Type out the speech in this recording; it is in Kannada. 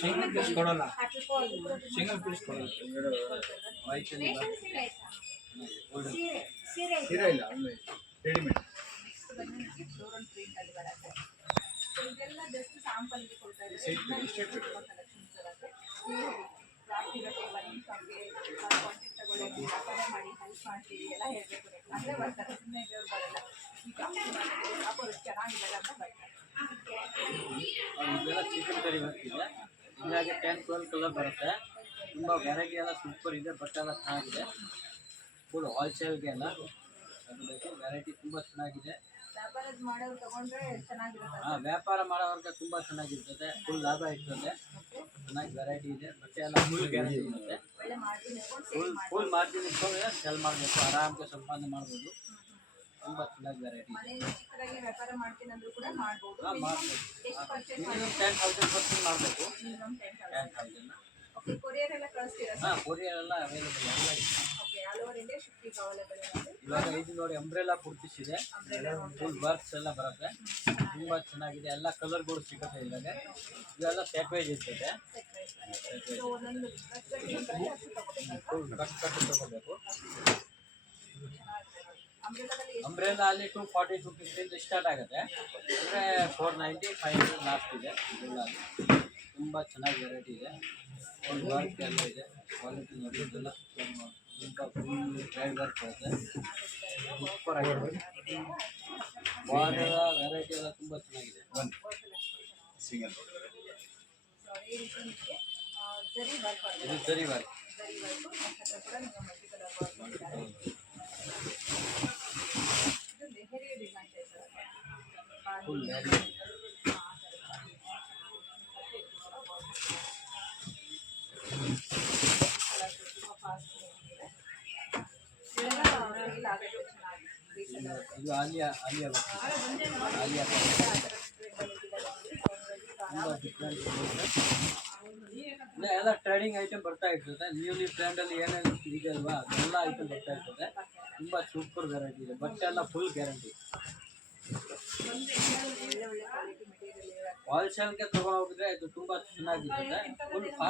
ಸಿಂಗಲ್ ಪೀಸ್ ಕೊಡಲ್ಲ, ಸಿಂಗಲ್ ಪೀಸ್ ಕೊಡಲ್ಲ. ಸೀರೆ ಇಲ್ಲ, ರೆಡಿಮೇಡ್. ಇದೆಲ್ಲ ಜಸ್ಟ್ ಸ್ಯಾಂಪಲ್ಗೆ ಕೊಡ್ತಾ ಇದ್ದಾರೆ. ಕಾಂಟ್ಯಾಕ್ಟ್ ತಗೊಳ್ಳಿ, ಮಾಡಿ ಹೆಲ್ಪ್ ಮಾಡ್ತೀವಿ ಎಲ್ಲ ಹೇಳಬೇಕು ಅಂದರೆ ಬರ್ತಾರೆ. ಸುಮ್ಮನೆ ಇದ್ದವ್ರು ಬರಲ್ಲ. ಚೆನ್ನಾಗಿದ್ದಾರೆ ಅಂತ ಬರ್ತಾರೆ. ಇದೆಲ್ಲ ಚಿಕನ್ ಕರಿ ಬರ್ತಿದೆ. ಇದಾಗೆ 10-12 ಕಲರ್ ಬರುತ್ತೆ. ತುಂಬ ವೆರೈಟಿ ಎಲ್ಲ ಸೂಪರ್ ಇದೆ. ಬಟ್ಟೆ ಎಲ್ಲ ಚೆನ್ನಾಗಿದೆ. ಫುಲ್ ಹೋಲ್ಸೇಲ್ಗೆ ಎಲ್ಲ ಅದಕ್ಕೆ ವೆರೈಟಿ ತುಂಬ ಚೆನ್ನಾಗಿದೆ. ಮಾಡೋರು ತಗೊಂಡ್ರೆ ಚೆನ್ನಾಗಿರುತ್ತೆ. ಹಾಂ, ವ್ಯಾಪಾರ ಮಾಡೋವ್ರಿಗೆ ತುಂಬ ಚೆನ್ನಾಗಿರ್ತದೆ. ಫುಲ್ ಲಾಭ ಇರ್ತದೆ. ಚೆನ್ನಾಗಿ ವೆರೈಟಿ ಇದೆ. ಬಟ್ಟೆ ಎಲ್ಲ ಫುಲ್ ಗ್ಯಾರಂಟಿ ಇರುತ್ತೆ. ಫುಲ್ ಮಾರ್ಜಿನ್ ಇಟ್ಕೊಂಡ್ರೆ ಸೆಲ್ ಮಾಡಬೇಕು, ಆರಾಮ್ಗೆ ಸಂಪಾದನೆ ಮಾಡ್ಬೋದು. ತುಂಬ ಚೆನ್ನಾಗಿ ವೆರೈಟಿ ಇದೆ. ವ್ಯಾಪಾರ ಮಾಡ್ತೀನಿ ಅಂದ್ರೂ ಕೂಡ ಮಾಡ್ಬೋದು. ಹಾಂ, ಮಾಡ್ಬೋದು. ಮಿನಿಮಮ್ 10,000 ಮಾಡಬೇಕು. 10,000. ಕೊರಿಯರ್ ಎಲ್ಲ ಕಳಿಸ್ತೀರಾ? ಹಾಂ, ಕೊರಿಯರ್ ಎಲ್ಲ ಅವೈಲೇಬಲ್ ಎಲ್ಲ ಇದೆ. All over India shipping available ಇದೆ. ಇವಾಗ ಇದು ನೋಡಿ ಅಂಬ್ರೆಲಾ ಕುರ್ತೀಸ್ ಇದೆ. ಫುಲ್ ವರ್ಕ್ಸ್ ಎಲ್ಲ ಬರುತ್ತೆ. ತುಂಬ ಚೆನ್ನಾಗಿದೆ. ಎಲ್ಲ ಕಲರ್ಗಳು ಸಿಗುತ್ತೆ. ಇವಾಗ ಇವೆಲ್ಲ ಸೆಟ್ ವೈಸ್ ಇರ್ತದೆ. ಫುಲ್ ಕಟ್ ತಗೋಬೇಕು. ಅಂಬ್ರೆಲಾ ಅಲ್ಲಿ 240 250 ಸ್ಟಾರ್ಟ್ ಆಗುತ್ತೆ. ಅಂದರೆ 490 500 ಲಾಸ್ಟ್ ಇದೆ. ಇದೆಲ್ಲ ತುಂಬ ಚೆನ್ನಾಗಿ ವೆರೈಟಿ ಇದೆ. ಫುಲ್ ವರ್ಕ್ ಎಲ್ಲ ಇದೆ. ಕ್ವಾಲಿಟಿ ನೋಡಿ, ಇದೆಲ್ಲ ತುಂಬ ಫುಲ್ ಟ್ರೈಡ್ ವರ್ಕ್ ಬರುತ್ತೆ. ಸೂಪರ್ ಆಗಿದೆ. ಬಾರ್ಡರ್ ವೆರೈಟಿ ಎಲ್ಲ ತುಂಬ ಚೆನ್ನಾಗಿದೆ. ಸಿಂಗಲ್ ಇದು ಜರಿ ವರ್ಕ್. Full variety. ಇದು ಆಲಿಯಾ ತುಂಬ ಡಿಫ್ರೆಂಟ್ ಎಲ್ಲ ಟ್ರೇಡಿಂಗ್ ಐಟಮ್ ಬರ್ತಾ ಇರ್ತದೆ. ನ್ಯೂ ಟ್ರೆಂಡಲ್ಲಿ ಏನೇನು ಇದೆ ಅಲ್ವಾ, ಅದೆಲ್ಲ ಐಟಮ್ ಬರ್ತಾ ಇರ್ತದೆ. ತುಂಬ ಸೂಪರ್ ವೆರೈಟಿ ಇದೆ. ಬಟ್ಟೆ ಎಲ್ಲ ಫುಲ್ ಗ್ಯಾರಂಟಿ. ಹೋಲ್ಸೇಲ್ಗೆ ತೊಗೊಂಡೋಗಿದ್ರೆ ಇದು ತುಂಬ ಚೆನ್ನಾಗಿರ್ತದೆ. Full fast